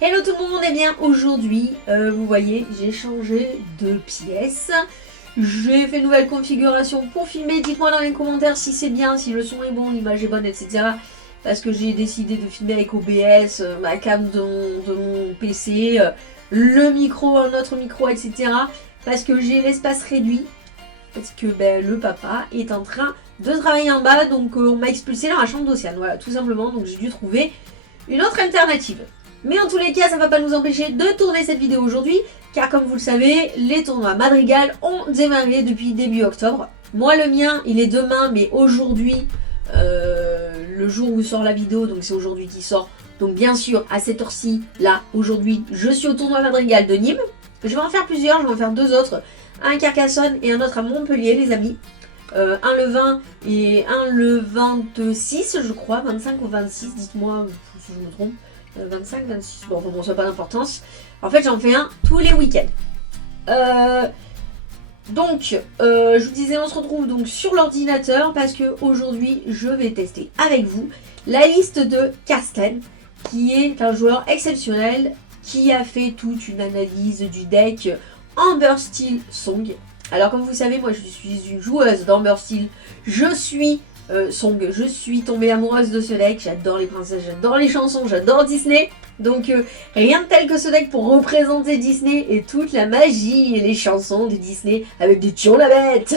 Hello tout le monde, et bien aujourd'hui, vous voyez, j'ai changé de pièce. J'ai fait une nouvelle configuration pour filmer. Dites-moi dans les commentaires si c'est bien, si le son est bon, l'image est bonne, etc. Parce que j'ai décidé de filmer avec OBS, ma cam de mon PC, le micro, un autre micro, etc. Parce que j'ai l'espace réduit. Parce que le papa est en train de travailler en bas, donc on m'a expulsé dans la chambre d'Océane. Voilà, tout simplement, donc j'ai dû trouver une autre alternative. Mais en tous les cas, ça ne va pas nous empêcher de tourner cette vidéo aujourd'hui, car comme vous le savez, les tournois Madrigal ont démarré depuis début octobre. Moi, le mien, il est demain, mais aujourd'hui, le jour où sort la vidéo, donc c'est aujourd'hui qui sort. Donc bien sûr, à cette heure-ci, là, aujourd'hui, je suis au tournoi Madrigal de Nîmes. Je vais en faire plusieurs, je vais en faire deux autres. Un à Carcassonne et un autre à Montpellier, les amis. Un le 20 et un le 26, je crois, 25 ou 26, dites-moi si je me trompe. 25, 26, bon, ça n'a pas d'importance. En fait, j'en fais un tous les week-ends. Je vous disais, on se retrouve donc sur l'ordinateur parce que aujourd'hui, je vais tester avec vous la liste de Karsten, qui est un joueur exceptionnel qui a fait toute une analyse du deck Amber Steel Song. Alors, comme vous savez, moi, je suis une joueuse d'Amber Steel. Je suis Song, je suis tombée amoureuse de ce deck, j'adore les princesses, j'adore les chansons, j'adore Disney, donc rien de tel que ce deck pour représenter Disney et toute la magie et les chansons de Disney avec des tions la bête.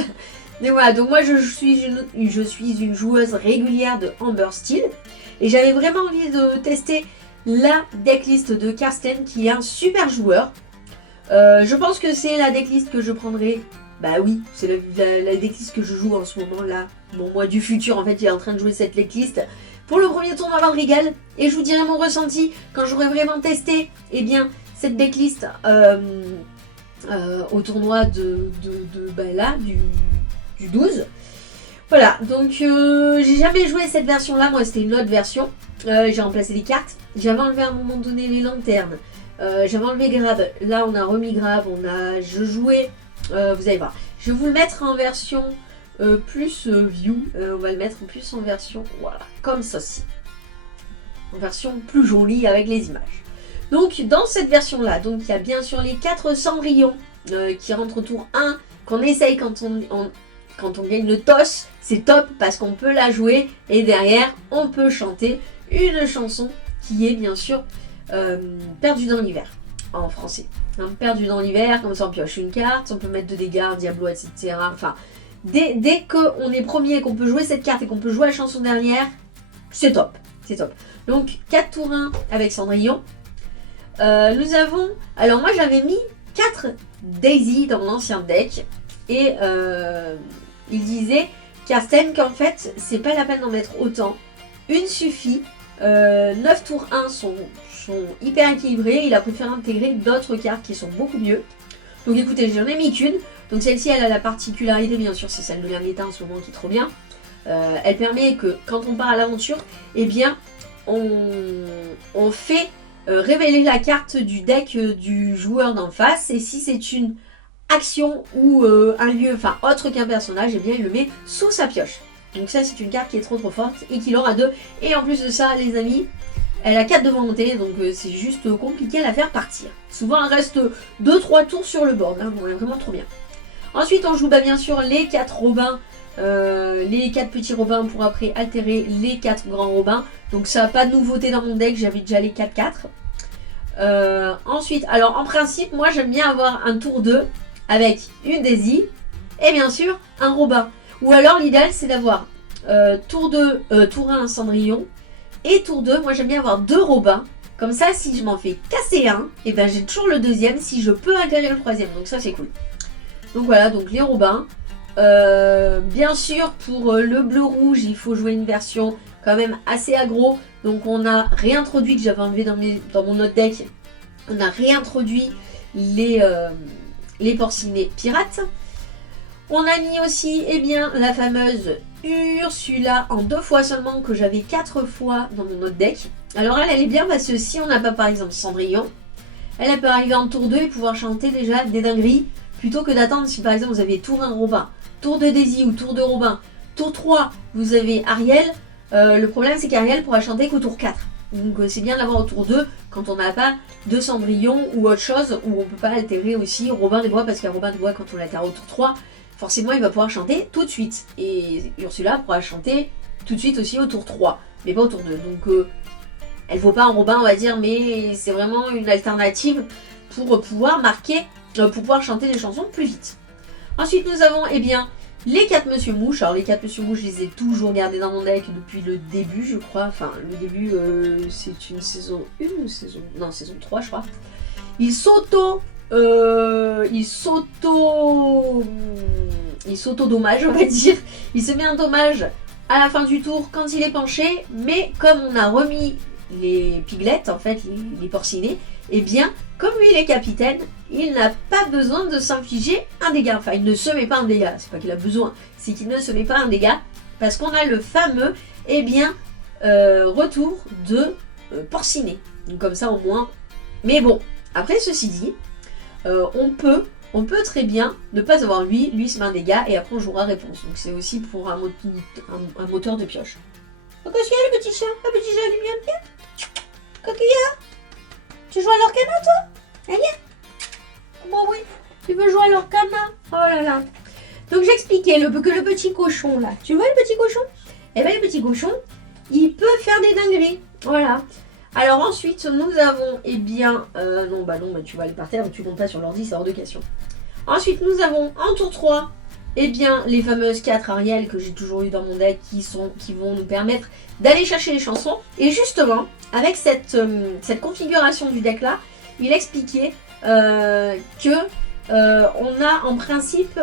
Mais voilà, donc moi je suis une joueuse régulière de Amber Steel et j'avais vraiment envie de tester la decklist de Karsten qui est un super joueur. Je pense que c'est la decklist que je prendrai. Bah oui, c'est la decklist que je joue en ce moment là. Bon, moi du futur, en fait, il est en train de jouer cette decklist pour le premier tournoi Madrigal. Et je vous dirai mon ressenti quand j'aurai vraiment testé cette decklist au tournoi du 12. Voilà, donc j'ai jamais joué cette version là, moi c'était une autre version. J'ai remplacé les cartes, j'avais enlevé à un moment donné les lanternes, j'avais enlevé Grab, là on a remis Grab, je jouais. Vous allez voir, je vais vous le mettre en version plus view, on va le mettre plus en version, voilà, comme ceci, en version plus jolie avec les images. Donc dans cette version là, donc il y a bien sûr les 4 cendrillons qui rentrent au tour 1, qu'on essaye quand on gagne le toss, c'est top parce qu'on peut la jouer et derrière on peut chanter une chanson qui est bien sûr perdue dans l'hiver. En français, perdu dans l'hiver, comme ça on pioche une carte, on peut mettre de dégâts, un diablo, etc. Enfin, dès qu'on est premier et qu'on peut jouer cette carte et qu'on peut jouer la chanson dernière, c'est top, c'est top. Donc 4 tours 1 avec Cendrillon. Nous avons, alors moi j'avais mis 4 Daisy dans mon ancien deck et il disait Karsten qu'en fait c'est pas la peine d'en mettre autant, une suffit. 9 tours 1 sont hyper équilibrés, il a préféré intégrer d'autres cartes qui sont beaucoup mieux. Donc écoutez, j'en ai mis qu'une, donc celle-ci elle a la particularité bien sûr, c'est celle de l'Ermita en ce moment qui est trop bien. Elle permet que quand on part à l'aventure, on fait révéler la carte du deck du joueur d'en face, et si c'est une action ou un lieu, enfin autre qu'un personnage, il le met sous sa pioche. Donc ça c'est une carte qui est trop forte et qui l'aura 2. Et en plus de ça les amis, elle a 4 de volonté, donc c'est juste compliqué à la faire partir. Souvent elle reste 2-3 tours sur le board, bon, elle est vraiment trop bien. Ensuite on joue bien sûr les 4 Robins, les 4 petits Robins pour après altérer les 4 grands Robins. Donc ça n'a pas de nouveauté dans mon deck, j'avais déjà les 4-4. Ensuite, alors en principe moi j'aime bien avoir un tour 2 avec une Daisy et bien sûr un Robin. Ou alors l'idéal c'est d'avoir tour 1 un Cendrillon et tour 2, moi j'aime bien avoir 2 Robins. Comme ça si je m'en fais casser un, et j'ai toujours le deuxième si je peux intégrer le troisième. Donc ça c'est cool. Donc voilà, donc les Robins. Bien sûr pour le bleu-rouge il faut jouer une version quand même assez aggro. Donc on a réintroduit, que j'avais enlevé dans mon autre deck, on a réintroduit les porcinés pirates. On a mis aussi la fameuse Ursula en 2 fois seulement, que j'avais 4 fois dans mon autre deck. Alors elle est bien parce que si on n'a pas par exemple Cendrillon, elle peut arriver en tour 2 et pouvoir chanter déjà des dingueries, plutôt que d'attendre si par exemple vous avez tour 1 Robin, tour 2 Daisy ou tour 2 Robin, tour 3 vous avez Ariel. Le problème c'est qu'Ariel pourra chanter qu'au tour 4. Donc c'est bien d'avoir autour d'eux quand on n'a pas de Cendrillon ou autre chose où on peut pas altérer aussi Robin des Bois, parce qu'un Robin des Bois, quand on l'altère au tour 3, forcément il va pouvoir chanter tout de suite. Et Ursula pourra chanter tout de suite aussi au tour 3, mais pas au tour 2. Donc elle vaut pas un Robin, on va dire, mais c'est vraiment une alternative pour pouvoir marquer, pour pouvoir chanter des chansons plus vite. Ensuite nous avons les 4 Monsieur Mouche. Alors les 4 Monsieur Mouche, je les ai toujours gardés dans mon deck depuis le début, je crois. Enfin, le début, c'est une saison 1 ou saison... Non, saison 3, je crois. Ils s'auto-dommage, on va dire. Il se met un dommage à la fin du tour quand il est penché, mais comme on a remis les piglettes, en fait, les porcinés, eh bien, comme lui il est capitaine, il n'a pas besoin de s'infliger un dégât. Enfin, il ne se met pas un dégât, c'est pas qu'il a besoin, c'est qu'il ne se met pas un dégât, parce qu'on a le fameux, retour de porciné. Donc comme ça au moins. Mais bon, après ceci dit, on peut très bien ne pas avoir lui se met un dégât, et après on jouera réponse. Donc c'est aussi pour un moteur de pioche. Donc qu'est-ce qu'il y a le petit chat du bien bien. Coquillard, tu joues à l'Orcana toi? Allez. Bon oui, tu veux jouer à l'Orcana? Oh là là. Donc j'expliquais que le petit cochon là, tu vois le petit cochon? Eh bien le petit cochon, il peut faire des dingueries. Voilà. Alors ensuite nous avons, non, tu vas aller par terre, tu montes pas sur l'ordi, c'est hors de question. Ensuite nous avons en tour 3, les fameuses 4 Ariel que j'ai toujours eu dans mon deck qui vont nous permettre d'aller chercher les chansons. Et justement, avec cette configuration du deck là, il expliquait que on a en principe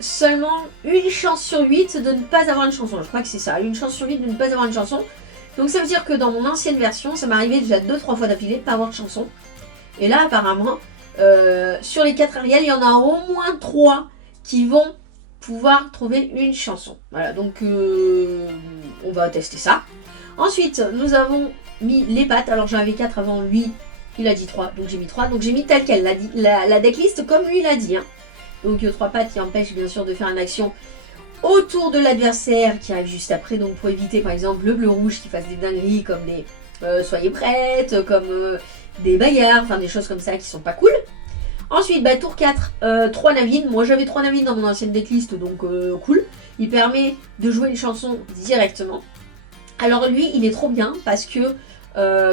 seulement une chance sur 8 de ne pas avoir une chanson. Je crois que c'est ça, une chance sur 8 de ne pas avoir une chanson. Donc ça veut dire que dans mon ancienne version, ça m'arrivait déjà 2-3 fois d'affilée de ne pas avoir de chanson. Et là apparemment, sur les 4 Ariel, il y en a au moins 3 qui vont pouvoir trouver une chanson. Voilà, donc on va tester ça. Ensuite, nous avons mis les pattes. Alors j'en avais 4 avant, lui, il a dit 3, donc j'ai mis 3. Donc j'ai mis tel quel, la decklist comme lui l'a dit. Hein. Donc 3 pattes qui empêchent bien sûr de faire une action autour de l'adversaire qui arrive juste après. Donc pour éviter par exemple le bleu-rouge qui fasse des dingueries comme des soyez prêtes, comme des bagarres, enfin des choses comme ça qui sont pas cool. Ensuite, tour 4, 3 navines. Moi j'avais 3 navines dans mon ancienne decklist, donc cool. Il permet de jouer une chanson directement. Alors lui, il est trop bien parce que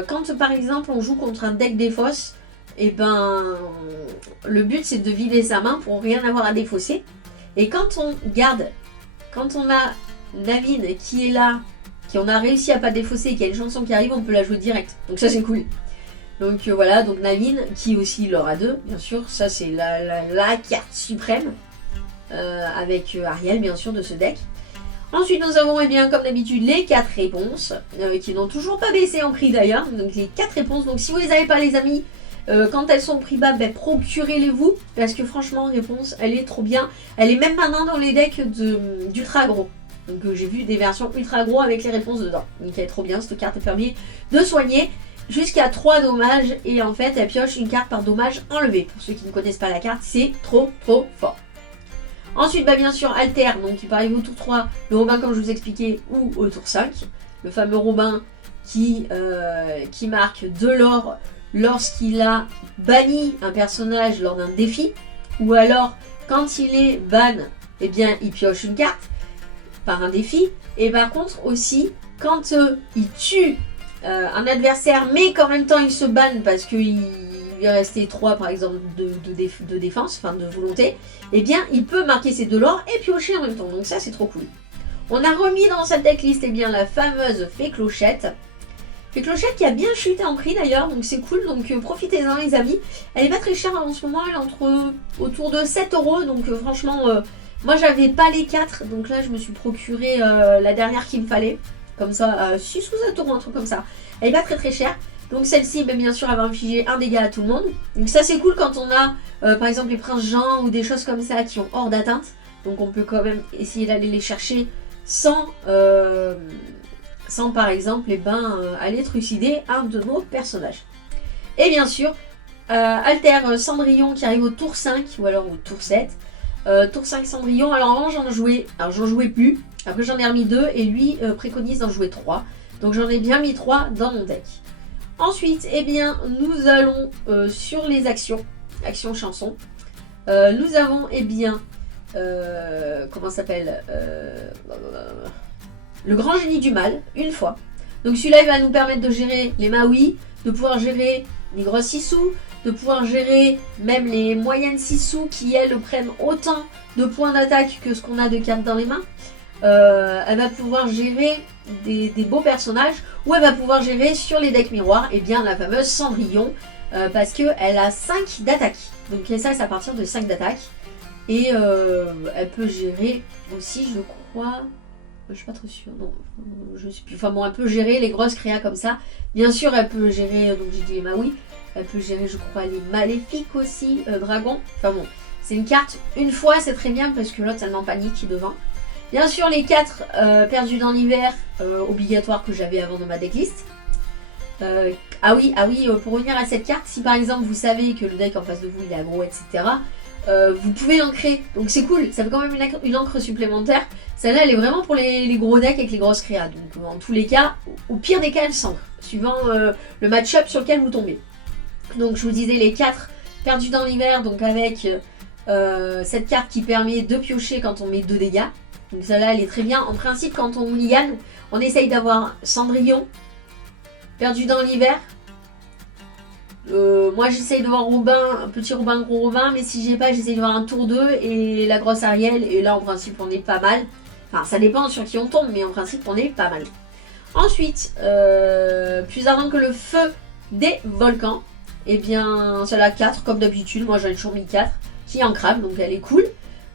quand par exemple on joue contre un deck défausse, le but c'est de vider sa main pour rien avoir à défausser. Et quand on a Navine qui est là, on a réussi à pas défausser, qui a une chanson qui arrive, on peut la jouer direct. Donc ça c'est cool. Donc voilà, donc Navine qui aussi l'aura 2, bien sûr. Ça c'est la carte suprême avec Ariel bien sûr de ce deck. Ensuite nous avons comme d'habitude les 4 réponses qui n'ont toujours pas baissé en prix d'ailleurs. Donc les 4 réponses, donc si vous les avez pas les amis, quand elles sont au prix bas, procurez-les-vous parce que franchement réponse elle est trop bien. Elle est même maintenant dans les decks d'ultra gros. Donc j'ai vu des versions ultra gros avec les réponses dedans. Donc elle est trop bien, cette carte permet de soigner jusqu'à 3 dommages et en fait elle pioche une carte par dommage enlevé. Pour ceux qui ne connaissent pas la carte, c'est trop fort. Ensuite bien sûr Alter, donc il peut arriver au tour 3, le Robin comme je vous expliquais, ou au tour 5. Le fameux Robin qui marque de l'or lorsqu'il a banni un personnage lors d'un défi, ou alors quand il est ban, il pioche une carte par un défi. Et par contre aussi quand il tue un adversaire mais qu'en même temps il se banne parce qu'il lui est resté 3 par exemple de défense, enfin de volonté, il peut marquer ses 2 l'or et piocher en même temps. Donc ça c'est trop cool. On a remis dans cette decklist la fameuse Fée Clochette. Fée Clochette qui a bien chuté en prix d'ailleurs, donc c'est cool, donc profitez-en les amis. Elle est pas très chère en ce moment, elle est autour de 7 €, donc franchement, moi j'avais pas les 4, donc là je me suis procuré la dernière qu'il me fallait, comme ça, 6 ou 7 €, un truc comme ça. Elle est pas très chère, donc celle-ci, bien sûr, elle va infliger un dégât à tout le monde. Donc ça c'est cool quand on a, par exemple, les princes Jean ou des choses comme ça qui ont hors d'atteinte, donc on peut quand même essayer d'aller les chercher sans par exemple aller trucider un de nos personnages. Et bien sûr, Alter Cendrillon qui arrive au tour 5 ou alors au tour 7. Tour 5 Cendrillon, alors avant j'en jouais plus, après j'en ai remis 2 et lui préconise d'en jouer 3. Donc j'en ai bien mis 3 dans mon deck. Ensuite, eh bien, nous allons sur les actions chansons. Nous avons, eh bien, comment ça s'appelle, le grand génie du mal, une fois. Donc celui-là, il va nous permettre de gérer les Maui, de pouvoir gérer les grosses 6 sous, de pouvoir gérer même les moyennes 6 sous qui, elles, prennent autant de points d'attaque que ce qu'on a de cartes dans les mains. Elle va pouvoir gérer des beaux personnages, ou elle va pouvoir gérer sur les decks miroirs, et bien la fameuse Cendrillon, parce qu'elle a 5 d'attaque. Donc ça, c'est à partir de 5 d'attaque. Et elle peut gérer aussi, je crois... Je suis pas trop sûre, non, je sais plus. Enfin bon, elle peut gérer les grosses créas comme ça. Bien sûr, elle peut gérer, donc j'ai dit les Maui. Elle peut gérer, je crois, les maléfiques aussi, dragons. Enfin bon, c'est une carte, une fois, c'est très bien, parce que l'autre, elle m'en panique devant. Bien sûr, les 4 perdus dans l'hiver, obligatoires que j'avais avant dans ma decklist. Ah oui, pour revenir à cette carte, si par exemple, vous savez que le deck en face de vous, il est aggro, etc., vous pouvez l'ancrer, donc c'est cool, ça fait quand même une encre supplémentaire. Celle-là, elle est vraiment pour les gros decks avec les grosses créas. Donc en tous les cas, au pire des cas, elle s'ancre, suivant le match-up sur lequel vous tombez. Donc je vous disais les 4 perdus dans l'hiver, donc avec cette carte qui permet de piocher quand on met 2 dégâts. Donc celle-là, elle est très bien. En principe, quand on mulligan, on essaye d'avoir Cendrillon, perdu dans l'hiver. Moi j'essaye de voir Robin, petit Robin, gros Robin, mais si j'ai pas, j'essaye de voir un tour 2 et la grosse Ariel, et là en principe on est pas mal. Enfin ça dépend sur qui on tombe, mais en principe on est pas mal. Ensuite, plus ardent que le feu des volcans, et bien celle-là 4 comme d'habitude, moi j'en ai toujours mis 4, qui est ancrable, donc elle est cool.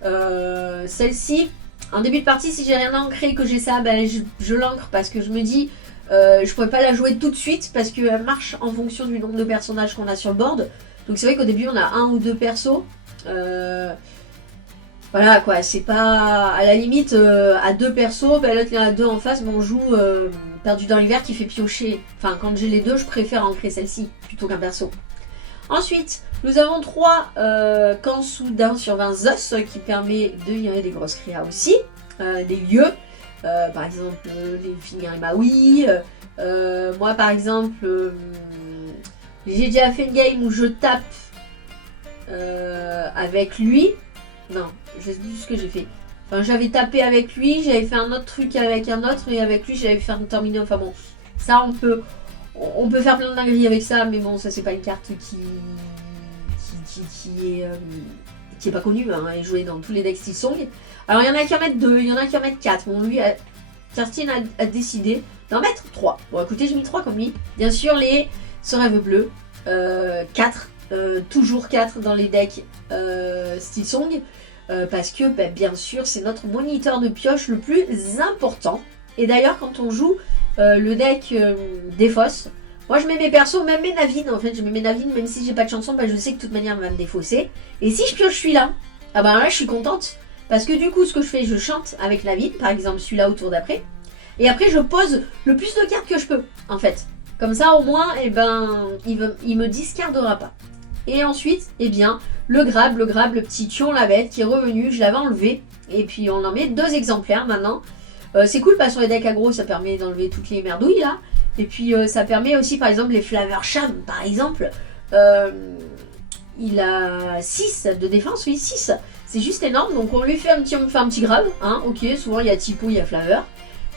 Celle-ci, en début de partie, si j'ai rien ancré, que j'ai ça, ben, je l'ancre parce que je me dis... je pourrais pas la jouer tout de suite parce qu'elle marche en fonction du nombre de personnages qu'on a sur le board. Donc c'est vrai qu'au début on a 1 ou 2 persos. Voilà quoi, c'est pas... À la limite, à 2 persos, ben, l'autre il y en a 2 en face, mais on joue perdu dans l'hiver qui fait piocher. Enfin quand j'ai les 2, je préfère ancrer celle-ci plutôt qu'un perso. Ensuite, nous avons 3 camps soudains sur 20 Zeus qui permet de virer des grosses créas aussi. Des lieux. Par exemple les finir les Maui, moi par exemple j'ai déjà fait une game où je tape avec lui, non je sais plus ce que j'ai fait, enfin j'avais tapé avec lui, j'avais fait un autre truc avec un autre et avec lui j'avais fait un terminé, enfin bon ça on peut faire plein de dingueries avec ça, mais bon ça c'est pas une carte qui est pas connue, hein, elle est jouée dans tous les decks Silksong. Alors il y en a qui en mettent 2, il y en a qui en mettent 4. Bon lui, Kerstin a décidé d'en mettre 3. Bon écoutez, j'ai mis 3 comme lui. Bien sûr les rêves bleus, 4, toujours 4 dans les decks Silksong. Parce que ben, bien sûr c'est notre moniteur de pioche le plus important. Et d'ailleurs quand on joue le deck Défausse, moi je mets mes persos, même mes navines en fait, je mets mes navines même si j'ai pas de chanson, ben, je sais que de toute manière elle va me défausser. Et si je pioche celui-là, ah ben là je suis contente. Parce que du coup, ce que je fais, je chante avec la vide, par exemple celui-là au tour d'après. Et après, je pose le plus de cartes que je peux, en fait. Comme ça, au moins, eh ben, il me discardera pas. Et ensuite, eh bien, le grab, le petit Thion la bête qui est revenu, je l'avais enlevé. Et puis, on en met 2 exemplaires maintenant. C'est cool parce que sur les decks aggro, ça permet d'enlever toutes les merdouilles, là. Et puis, ça permet aussi, par exemple, les Flaversham, par exemple. Il a 6 de défense, oui, 6. C'est juste énorme, donc on lui fait un petit grab, hein, ok, souvent il y a typo, il y a flavor.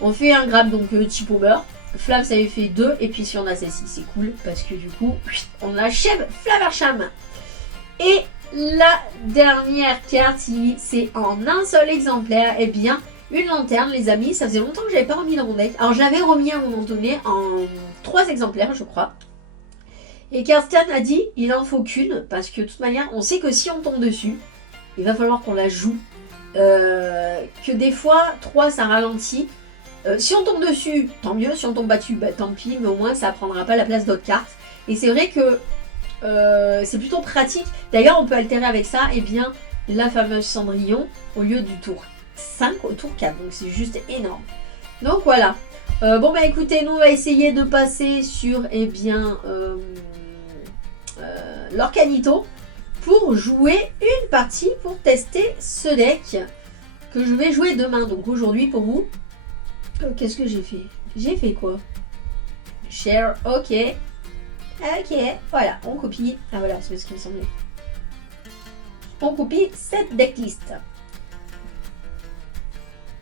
On fait un grab, donc typo beurre. Flav, ça avait fait 2, et puis si on a celle-ci, c'est cool, parce que du coup, on achève Flaversham. Et la dernière carte, c'est en un seul exemplaire, et bien, une lanterne, les amis. Ça faisait longtemps que je n'avais pas remis dans mon deck. Alors je l'avais remis à un moment donné en 3 exemplaires, je crois. Et Kerstin a dit, il en faut qu'une, parce que de toute manière, on sait que si on tombe dessus, il va falloir qu'on la joue. Que des fois, 3 ça ralentit. Si on tombe dessus, tant mieux. Si on tombe battu, bah, tant pis. Mais au moins, ça ne prendra pas la place d'autres cartes. Et c'est vrai que c'est plutôt pratique. D'ailleurs, on peut altérer avec ça, et bien, la fameuse Cendrillon au lieu du tour 5 au tour 4. Donc c'est juste énorme. Donc voilà. Bon bah écoutez, nous on va essayer de passer sur l'Orcanito pour jouer une partie pour tester ce deck que je vais jouer demain. Donc aujourd'hui pour vous, qu'est-ce que j'ai fait? J'ai fait quoi? Share, ok. Ok, voilà, on copie. Ah voilà, c'est ce qui me semblait. On copie cette decklist.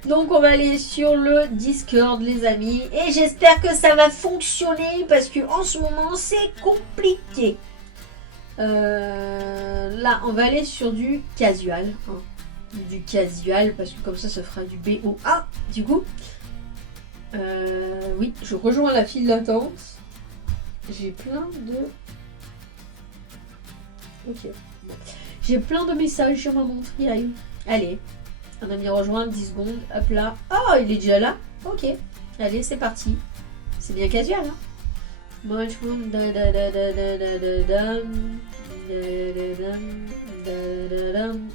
Donc on va aller sur le Discord les amis. Et j'espère que ça va fonctionner parce que en ce moment c'est compliqué. Là on va aller sur du casual. Hein. Du casual parce que comme ça fera du BO1 du coup. Oui, je rejoins la file d'attente. J'ai plein de... Ok. J'ai plein de messages sur ma montre. Allez. Un ami rejoint, 10 secondes, hop là. Oh, il est déjà là. Ok. Allez, c'est parti. C'est bien casual, hein.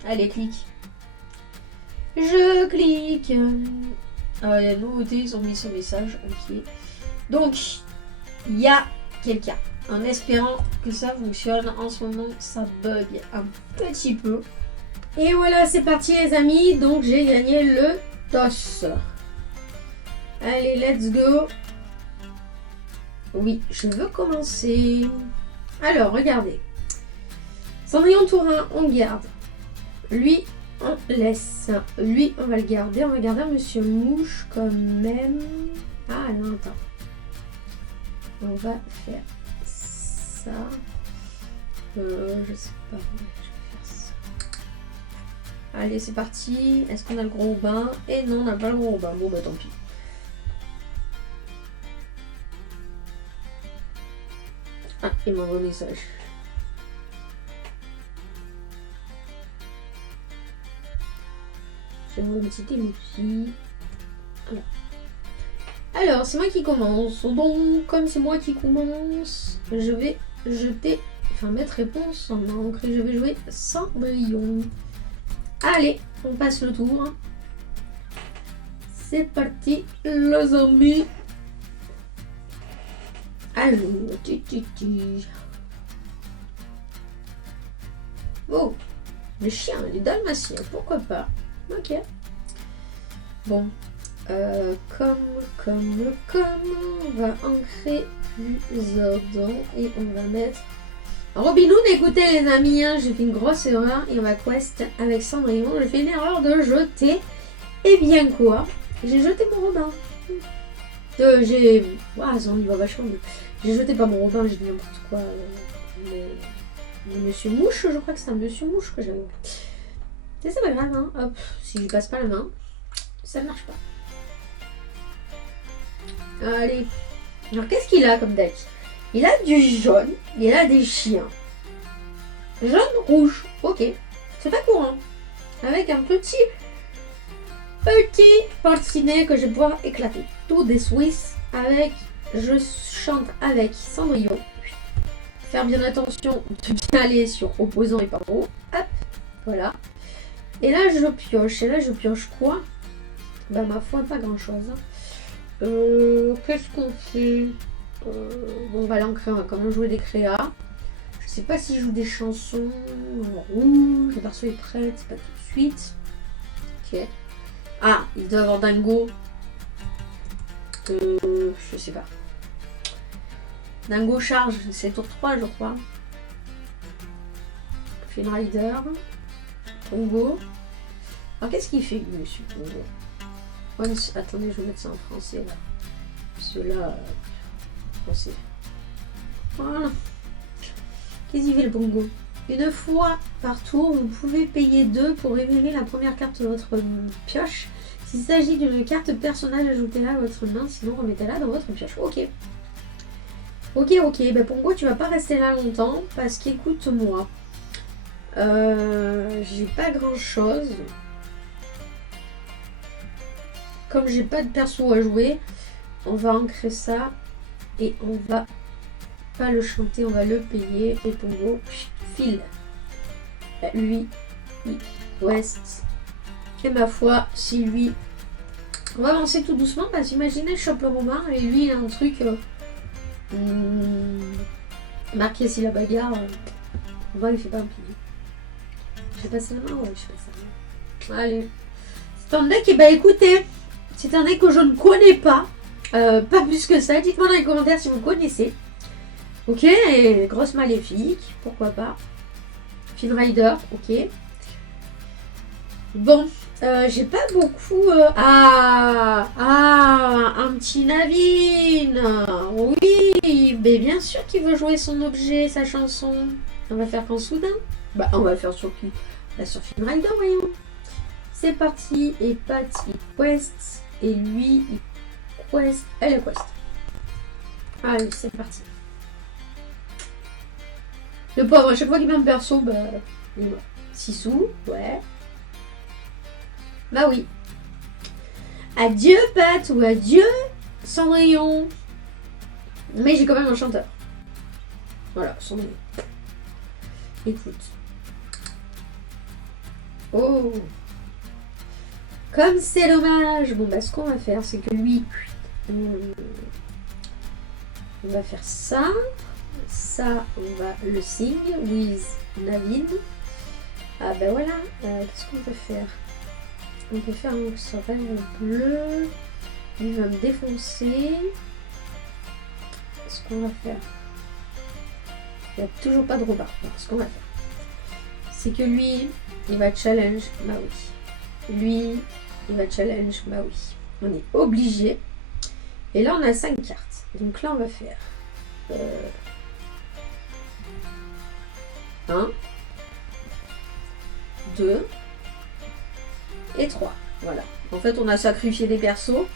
Allez, clique. Je clique. Ah, il y a nouveauté, ils ont mis son message. Ok. Donc, il y a quelqu'un. En espérant que ça fonctionne. En ce moment, ça bug un petit peu. Et voilà, c'est parti les amis. Donc j'ai gagné le toss. Allez, let's go. Oui, je veux commencer. Alors, regardez. Cendrillon Tourin, on garde. Lui, on laisse. Lui, on va le garder. On va garder Monsieur Mouche quand même. Ah non, attends. On va faire ça. Je sais pas. Allez, c'est parti. Est-ce qu'on a le gros bain? Et non, on n'a pas le gros bain. Bon, bah tant pis. Ah, il m'envoie un message. J'ai mon petit emoji. Voilà. Alors, c'est moi qui commence. Donc, comme c'est moi qui commence, je vais jeter, enfin mettre réponse en encre et je vais jouer Cendrillon. Allez, on passe le tour. C'est parti, les amis. Alors, oh, le chien, les dalmatiens, pourquoi pas. Ok. Bon, comme, on va ancrer plusieurs dents et on va mettre... Robin Hood, écoutez les amis, hein, j'ai fait une grosse erreur et on va quest avec Cendrillon. J'ai fait une erreur de jeter. Et bien quoi? J'ai jeté mon Robin. Ouah, ça en va vachement mieux. J'ai jeté pas mon Robin, j'ai dit n'importe quoi. Le Monsieur Mouche, je crois que c'est un Monsieur Mouche que j'avais. C'est pas grave, hein. Hop, si je passe pas la main, ça ne marche pas. Allez. Alors qu'est-ce qu'il a comme deck? Il a du jaune, il a des chiens. Jaune, rouge, ok. C'est pas courant. Avec un petit porte-ciné que je vais pouvoir éclater. Tout des Swiss avec... Je chante avec Cendrillon. Faire bien attention de bien aller sur opposant et par haut. Hop, voilà. Et là je pioche. Et là je pioche quoi? Bah ma foi, pas grand chose. Qu'est-ce qu'on fait? Bon, on va l'ancrer, on va quand même jouer des créas. Je sais pas si je joue des chansons en rouge. Le perso est prêt, c'est pas tout de suite. Ok. Ah, il doit avoir Dingo. Je sais pas. Dingo charge, c'est tour 3 je crois. Finn Rider. Pongo. Alors qu'est-ce qu'il fait monsieur Pongo? Once... Attendez, je vais mettre ça en français là. Parce que là, français. Voilà. Qu'est-ce qu'il fait le Pongo? Une fois par tour, vous pouvez payer 2 pour révéler la première carte de votre pioche. S'il s'agit d'une carte personnage, ajoutez-la à votre main, sinon remettez-la dans votre pioche. Ok. Ok. Ben Pongo, tu vas pas rester là longtemps parce qu'écoute-moi. J'ai pas grand chose. Comme j'ai pas de perso à jouer, on va ancrer ça et on va pas le chanter, on va le payer. Et Pongo, file. Lui, West. Et ma foi, si lui... On va avancer tout doucement parce qu'imaginez, je chope le Romain et lui il a un truc marqué si la bagarre. On va, il fait pas un pilier. J'ai passé la main, ouais, je passe la main. Allez. C'est un deck, et bah écoutez, c'est un deck que je ne connais pas. Pas plus que ça. Dites-moi dans les commentaires si vous connaissez. Ok, grosse maléfique, pourquoi pas. Film Rider, ok. Bon, j'ai pas beaucoup... un petit Naveen. Oui, mais bien sûr qu'il veut jouer son objet, sa chanson. On va faire qu'en soudain. Bah, on va faire sur qui? Bah, sur Film Rider, voyons. C'est parti, et Pat, il quest, et lui, il quest, elle est quest. Allez, c'est parti. Le pauvre, à chaque fois qu'il met un perso, bah, il est mort. 6 sous, ouais. Bah oui. Adieu Pat ou adieu Cendrillon. Mais j'ai quand même un chanteur. Voilà, Cendrillon. Écoute. Oh. Comme c'est dommage. Bon bah ce qu'on va faire, c'est que lui, on va faire ça. Ça, on va le sing with Naveen. Ah bah voilà. Qu'est-ce qu'on peut faire? On peut faire un rêve bleu. Il va me défoncer. Ce qu'on va faire. Il n'y a toujours pas de robot. Ce qu'on va faire. C'est que lui, il va challenge Maui. Lui, il va challenge Maui. On est obligé. Et là, on a 5 cartes. Donc là, on va faire 1, 2 et 3. Voilà. En fait, on a sacrifié des persos.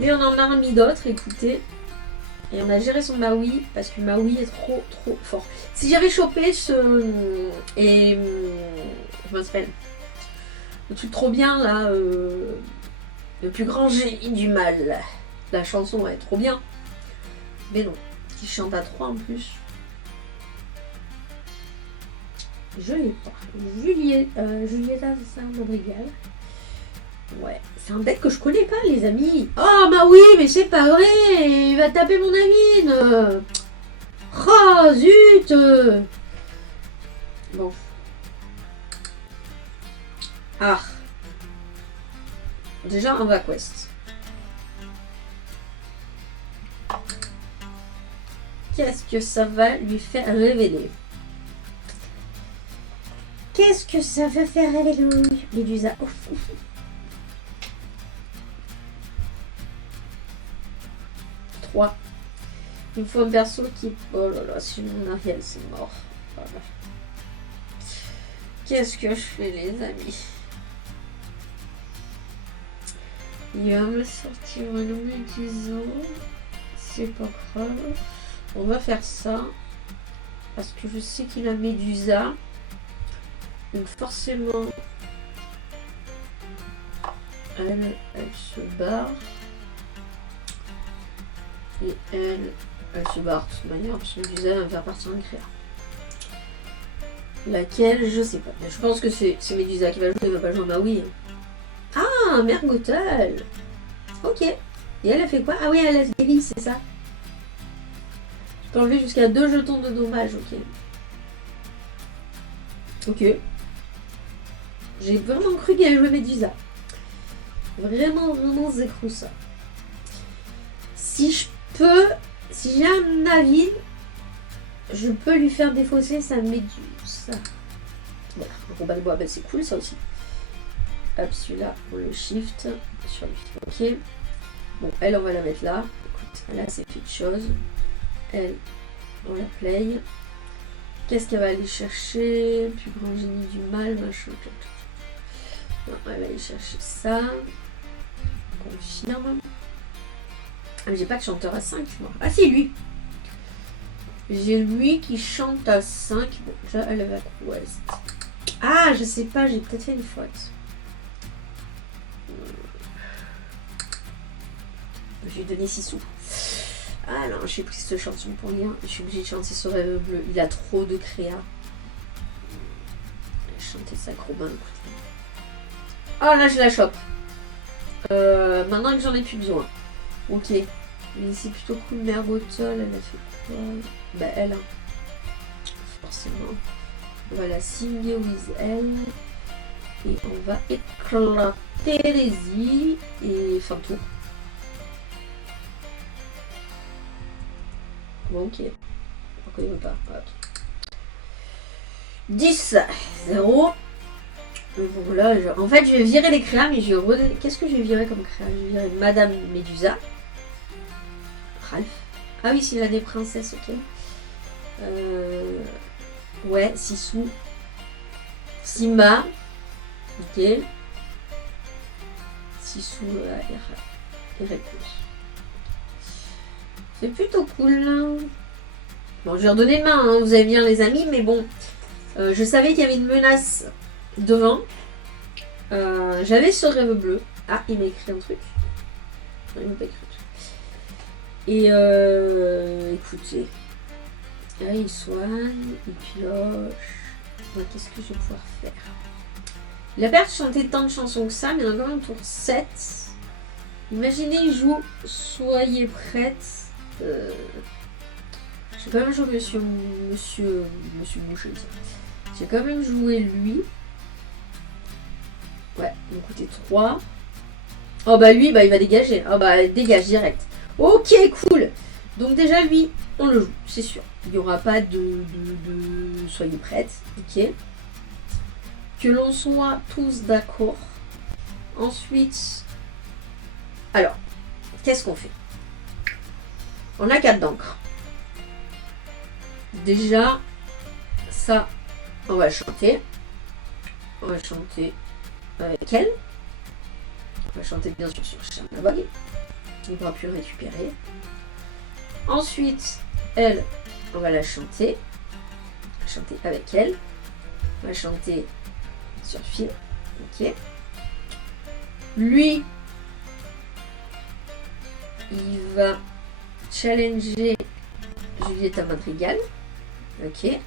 Mais on en a mis d'autres, écoutez. Et on a géré son Maui parce que Maui est trop fort. Si j'avais chopé ce... comment ça s'appelle? Le truc trop bien là. Le plus grand génie du mal. La chanson est trop bien. Mais non. Qui chante à 3 en plus. Je l'ai pas. Julieta, c'est ça, Madrigal. Ouais, c'est un deck que je connais pas, les amis. Oh, bah oui, mais c'est pas vrai. Il va taper mon Naveen. Oh, zut. Bon. Ah. Déjà, on va quest. Qu'est-ce que ça va lui faire révéler? Qu'est-ce que ça va faire révéler? Médusa. Oh. Il me faut un perso qui... Oh là là, si mon Ariel c'est mort. Voilà. Qu'est-ce que je fais les amis? Il va me sortir une Médusa. C'est pas grave. On va faire ça. Parce que je sais qu'il a Médusa. Donc forcément... Elle se barre. Et elle se barre de toute manière parce que Médusa va me faire partir un créa. Laquelle, je sais pas. Mais je pense que c'est Médusa qui va jouer, elle va pas jouer Maui. Ah, Mergotel. Ok. Et elle a fait quoi? Ah oui, elle a guéri, c'est ça. Je peux enlever jusqu'à 2 jetons de dommages, ok. Ok. J'ai vraiment cru qu'elle allait jouer Médusa. Vraiment j'ai cru ça. Si j'ai un Naveen, je peux lui faire défausser sa Médusa. Voilà, le combat de bois, ben c'est cool ça aussi. Hop, celui-là, on le shift sur lui. Ok. Bon, elle, on va la mettre là. Écoute, là, c'est fait de choses. Elle, on la play. Qu'est-ce qu'elle va aller chercher? Plus grand génie du mal, machin. Bon, elle va aller chercher ça. Confirme. Ah, mais j'ai pas de chanteur à 5 moi. Ah si, lui. J'ai lui qui chante à 5. Bon, déjà elle va quest. Ah, je sais pas, j'ai peut-être fait une faute. Je vais lui donner 6 sous. Ah non, j'ai pris cette chanson pour rien. Je suis obligée de chanter ce rêve bleu. Il a trop de créa. Je vais chanter Sacro-Bain, écoutez. Ah là, je la chope. Maintenant que j'en ai plus besoin. Ok. Mais c'est plutôt cool. Mergotol, elle a fait quoi? Bah elle. Forcément. On va la signer with elle. Et on va éclater les i et fin tour. Bon, ok. Pourquoi il veut pas? Ok. 10, 0. Bon, là, en fait, je vais virer les créas, mais je vais qu'est-ce que je vais virer comme créa? Je vais virer Madame Médusa. Ralph. Ah oui, c'est l'année princesse, ok. Ouais, Sissou. Simba. Ok. Sissou et réponse. C'est plutôt cool. Hein. Bon, je vais redonner main, hein, vous allez bien les amis, mais bon. Je savais qu'il y avait une menace devant. J'avais ce rêve bleu. Ah, il m'a écrit un truc. Non, il m'a pas écrit un truc. Et écoutez. Là, il soigne, il pioche. Ouais, qu'est-ce que je vais pouvoir faire? Il a perdu chanter tant de chansons que ça, mais dans un tour 7. Imaginez, il joue Soyez prête. J'ai quand même joué Monsieur Boucher. J'ai quand même joué lui. Ouais, donc côté 3. Oh bah lui, bah il va dégager. Oh bah dégage direct. Ok, cool. Donc déjà lui, on le joue, c'est sûr. Il n'y aura pas de soyez prêtes. Ok. Que l'on soit tous d'accord. Ensuite, alors, qu'est-ce qu'on fait? On a 4 d'encre. Déjà, ça, on va chanter. On va chanter avec elle. On va chanter bien sûr sur Charnavogue. Il ne pourra plus récupérer. Ensuite, elle, on va la chanter. On va chanter avec elle. On va chanter sur film. Ok. Lui, il va challenger Julieta Madrigal. Ok.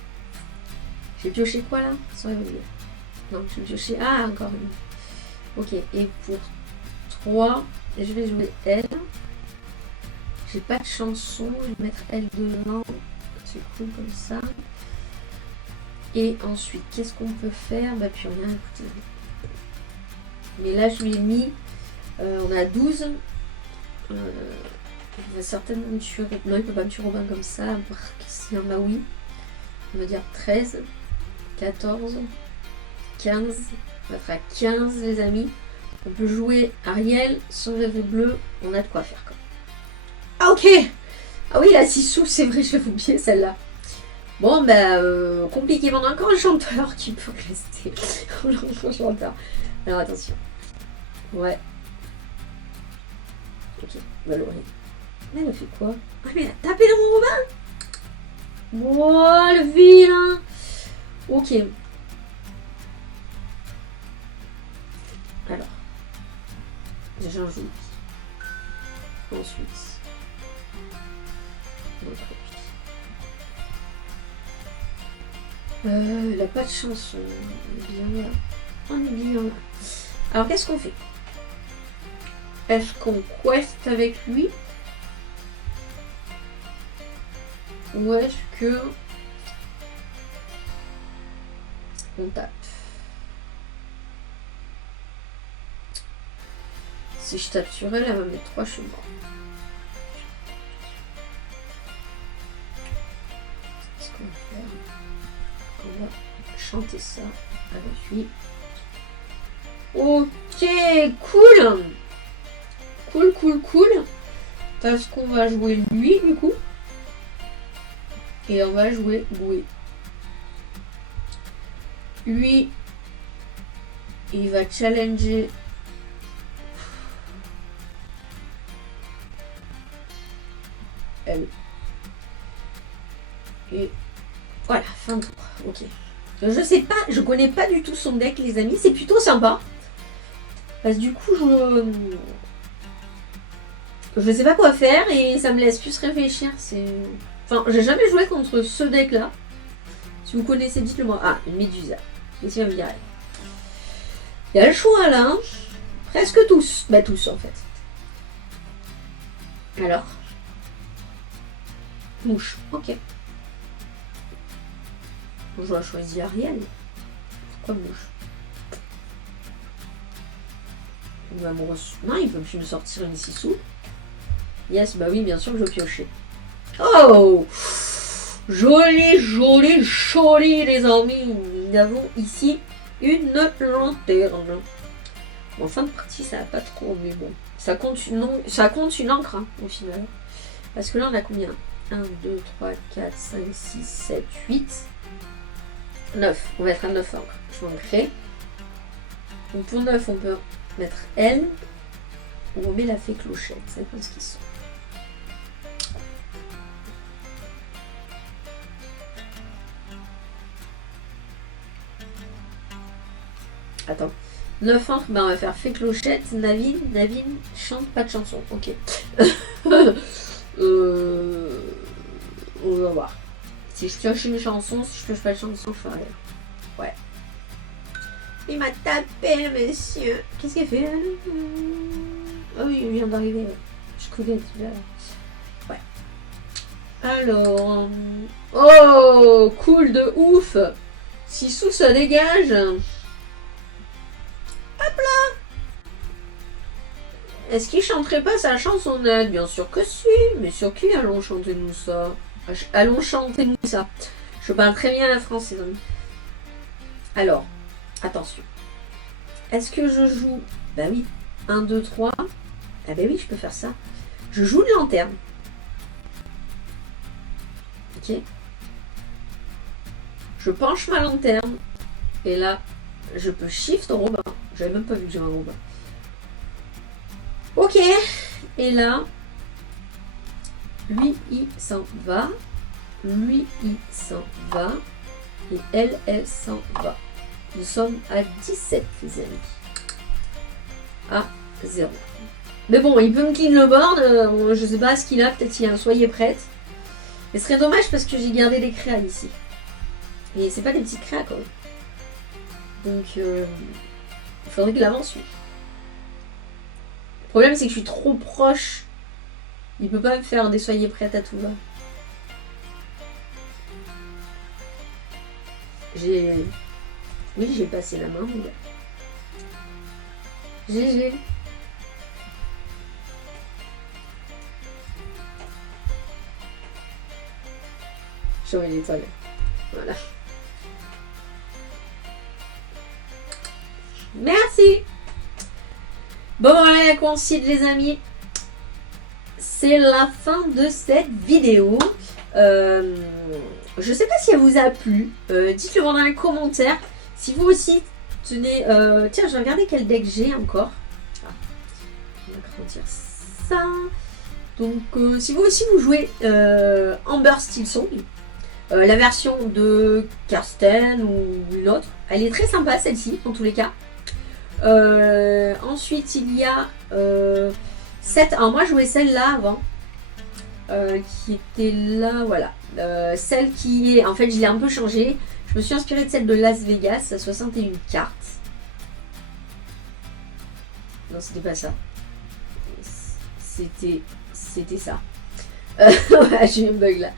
J'ai pioché quoi là? Sans réveiller. Non, j'ai pioché. Ah, encore une. Ok. Et pour 3, je vais jouer elle. J'ai pas de chanson. Je vais mettre elle devant. C'est cool comme ça. Et ensuite, qu'est-ce qu'on peut faire? Bah, puis rien, écoutez. Mais là, je lui ai mis. On a 12. Il va certainement me tuer. Non, il peut pas me tuer Robin comme ça. Si un oui. On va dire 13, 14, 15. On va faire 15, les amis. On peut jouer Ariel, son rêve bleu. On a de quoi faire, quoi. Ah, ok! Ah oui, la Sissou, c'est vrai, je l'ai oublié celle-là. Bon, bah, compliqué. On a encore un chanteur qui peut rester. On a encore un chanteur. Alors, attention. Ouais. Ok, Valérie. Mais elle a fait quoi? Ah, mais elle a tapé dans mon Robin! Oh, le vilain! Ok. Alors. Déjà un joue. Ensuite. Il n'a pas de chanson. Bien là. On est bien là. Alors, qu'est-ce qu'on fait? Est-ce qu'on quest avec lui? Ou est-ce que on tape? Si je tape sur elle, elle va mettre 3 chez moi. Qu'est-ce qu'on va faire? On va chanter ça avec lui. Ok, cool! Cool. Parce qu'on va jouer lui du coup. Et on va jouer Goué. Lui, il va challenger elle. Et voilà, fin de tour. Ok. Je sais pas, je connais pas du tout son deck, les amis. C'est plutôt sympa. Parce que du coup, je sais pas quoi faire et ça me laisse plus réfléchir. Enfin, j'ai jamais joué contre ce deck-là. Si vous connaissez, dites-le moi. Ah, une Médusa. Ici, on va me dire. Il y a le choix là. Hein. Presque tous. Bah, tous en fait. Alors. Mouche. Ok. Je dois choisir Ariel. Pourquoi mouche? Ou amoureuse. Non, il peut plus me sortir une Sissou. Yes, bah oui, bien sûr que je vais piocher. Oh, joli, joli, joli les amis. Nous avons ici une lanterne. En fin de partie, ça va pas trop, mais bon. Ça compte une encre hein, au final. Parce que là, on a combien? 1, 2, 3, 4, 5, 6, 7, 8, 9. On va mettre un 9 encres. Je vais en créer. Donc pour 9, on peut mettre L. Ou on met la fée clochette. Ça dépend ce qu'ils sont. Attends. 9 encres, ben on va faire fée clochette. Navine chante pas de chanson. Ok. On va voir. Si je pioche une chanson, si je pioche pas de chanson, je ferai rien. Ouais. Il m'a tapé, monsieur. Qu'est-ce qu'il fait? Oh oui, il vient d'arriver. Je connais déjà. Ouais. Alors. Oh, cool de ouf. Sissou se dégage. Hop là. Est-ce qu'il chanterait pas sa chansonnette? Bien sûr que si. Mais sur qui allons chanter nous ça? Allons chanter nous ça. Je parle très bien la français, les amis. Alors, attention. Est-ce que je joue? Bah oui. 1, 2, 3. Ah bah oui, je peux faire ça. Je joue de lanterne. Ok. Je penche ma lanterne. Et là, je peux shift Robin. J'avais même pas vu que j'avais un Robin. Ok. Et là, lui, il s'en va. Lui, il s'en va. Et elle s'en va. Nous sommes à 17, les amis. À 0. Mais bon, il peut me clean le board. Je sais pas ce qu'il a. Peut-être qu'il y a un soyez prête. Mais ce serait dommage parce que j'ai gardé des créas ici. Et c'est pas des petits créas quand même. Donc, il faudrait qu'il avance lui. Le problème, c'est que je suis trop proche. Il peut pas me faire des soyez prêtes à tout va. Oui, j'ai passé la main, mon gars. GG. Je vais l'étoile. Voilà. Merci. Bon, voilà la coïncide, les amis. C'est la fin de cette vidéo. Je sais pas si elle vous a plu. Dites-le moi dans les commentaires. Si vous aussi tenez... tiens, je vais regarder quel deck j'ai encore. Ah, on va grandir ça. Donc, si vous aussi vous jouez Amber Steel Song, la version de Karsten ou une autre, elle est très sympa celle-ci, en tous les cas. Ensuite, il y a cette... Alors, moi, je jouais celle-là avant. Qui était là, voilà. Celle qui est... En fait, je l'ai un peu changée. Je me suis inspirée de celle de Las Vegas, à 61 cartes. Non, c'était pas ça. C'était ça. Voilà, j'ai eu un bug là.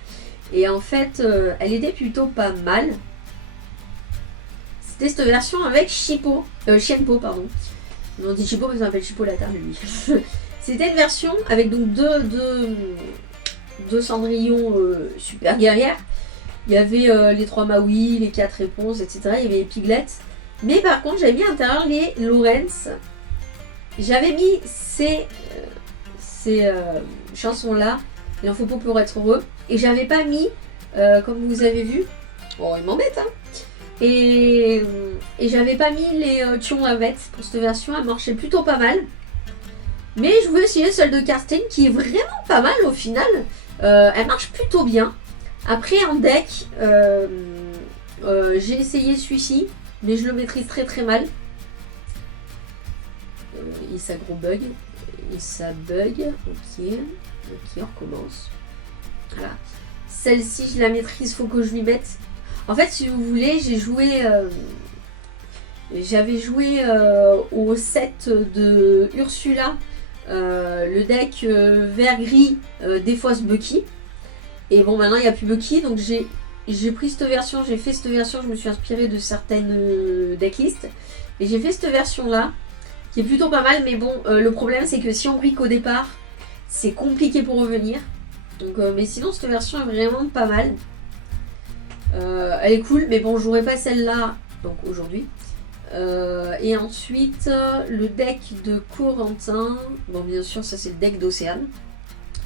Et en fait, elle était plutôt pas mal. C'était cette version avec Chipo. Chienpo, pardon. On dit Chipo parce qu'on appelle Chipo la table, lui. C'était une version avec donc deux Cendrillon super guerrières. Il y avait les 3 Maui, les 4 réponses, etc. Il y avait les Piglet. Mais par contre, j'avais mis à l'intérieur les Lawrence. J'avais mis ces chansons-là. Il en faut pas pour être heureux. Et j'avais pas mis, comme vous avez vu, bon, il m'embête, hein. Et j'avais pas mis les Thion Lavette pour cette version. Elle marchait plutôt pas mal. Mais je voulais essayer celle de Karsten qui est vraiment pas mal au final. Elle marche plutôt bien. Après en deck, j'ai essayé celui-ci, mais je le maîtrise très très mal. Et ça gros bug. Et ça bug. Ok, on recommence. Voilà. Celle-ci, je la maîtrise, faut que je lui mette. En fait, si vous voulez, j'ai joué. J'avais joué au set de Ursula. Le deck vert-gris défausse Bucky. Et bon, maintenant il n'y a plus Bucky, donc j'ai pris cette version, j'ai fait cette version, je me suis inspirée de certaines decklists. Et j'ai fait cette version là, qui est plutôt pas mal, mais bon, le problème c'est que si on brique au départ, c'est compliqué pour revenir. Donc, mais sinon, cette version est vraiment pas mal. Elle est cool, mais bon, je jouerai pas celle-là donc aujourd'hui. Et ensuite, le deck de Corentin. Bon, bien sûr, ça c'est le deck d'Océane.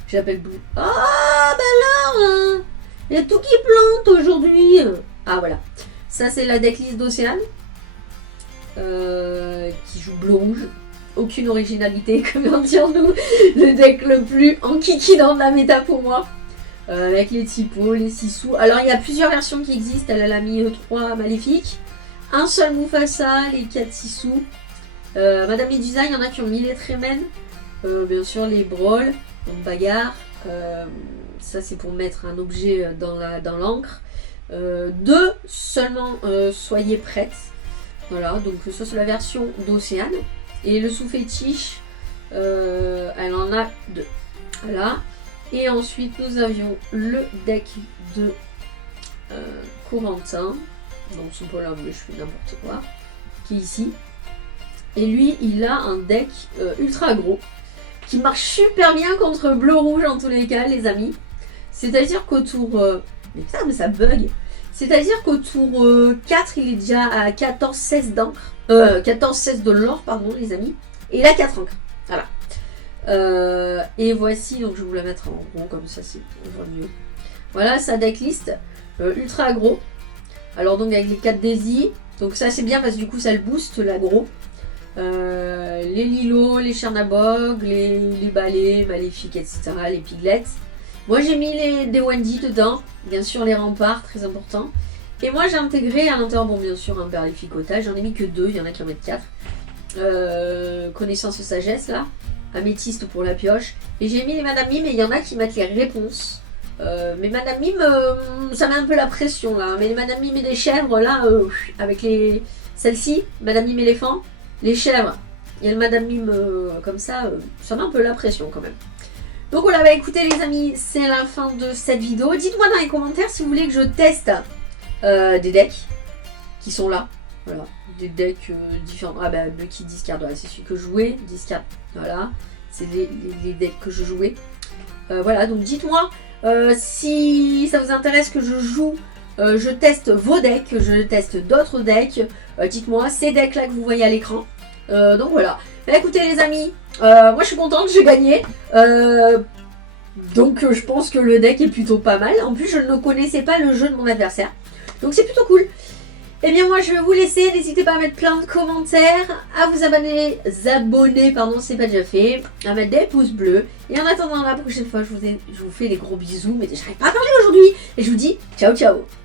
J'appelle Blue. Ah, ben là, il y a tout qui plante aujourd'hui. Ah, voilà. Ça, c'est la decklist d'Océane. Qui joue bleu-rouge. Aucune originalité, comme dire-nous. Le deck le plus enkiki dans la méta pour moi. Avec les typos, les 6 sous. Alors, il y a plusieurs versions qui existent. Elle a mis 3 maléfiques. Un seul Mufasa, les 4 sous. Madame Medusa, il y en a qui ont mis les Tremen. Bien sûr, les Brawls, donc bagarre. Ça, c'est pour mettre un objet dans l'encre. 2 seulement, soyez prêtes. Voilà, donc ça, c'est la version d'Océane. Et le sous-fétiche, elle en a 2. Voilà. Et ensuite, nous avions le deck de Corentin. Donc son pôle mais je fais n'importe quoi, qui est ici. Et lui, il a un deck ultra gros, qui marche super bien contre bleu-rouge en tous les cas, les amis. C'est-à-dire qu'au tour... mais putain, mais ça bug. C'est-à-dire qu'au tour 4, il est déjà à 14-16 d'encre. 14-16 de l'or, pardon, les amis. Et il a 4 encres. Voilà. Et voici, donc je vais vous la mettre en gros, comme ça, on voit mieux. Voilà, sa decklist, ultra gros. Alors donc avec les 4 Daisy, donc ça c'est bien parce que du coup ça le booste l'aggro. Les Lilo, les Chernabog, les balais, maléfiques, etc. Les Piglets. Moi j'ai mis des Wendy dedans, bien sûr les remparts, très important. Et moi j'ai intégré à l'intérieur, bon bien sûr un berlificotage, j'en ai mis que 2, il y en a qui en mettent 4. Connaissance et sagesse là, améthyste pour la pioche. Et j'ai mis les Madame Mime et il y en a qui mettent les réponses. Mais Madame Mime, ça met un peu la pression là. Mais les Madame Mime et les chèvres là, avec celle-ci, Madame Mime éléphant, les chèvres, il y a le Madame Mime comme ça met un peu la pression quand même. Donc voilà, bah écoutez les amis, c'est la fin de cette vidéo. Dites-moi dans les commentaires si vous voulez que je teste des decks qui sont là. Voilà, des decks différents. Ah bah Bucky discard, voilà, c'est celui que je jouais, discard, voilà, c'est les decks que je jouais. Voilà, donc dites-moi. Si ça vous intéresse que je joue, je teste vos decks, je teste d'autres decks, dites-moi ces decks là que vous voyez à l'écran. Donc voilà. Bah, écoutez les amis, moi je suis contente, j'ai gagné. Donc je pense que le deck est plutôt pas mal. En plus je ne connaissais pas le jeu de mon adversaire. Donc c'est plutôt cool. Et bien moi je vais vous laisser, n'hésitez pas à mettre plein de commentaires, à vous abonner pardon, c'est pas déjà fait, à mettre des pouces bleus. Et en attendant la prochaine fois, je vous fais des gros bisous, mais j'arrive pas à parler aujourd'hui. Et je vous dis ciao ciao.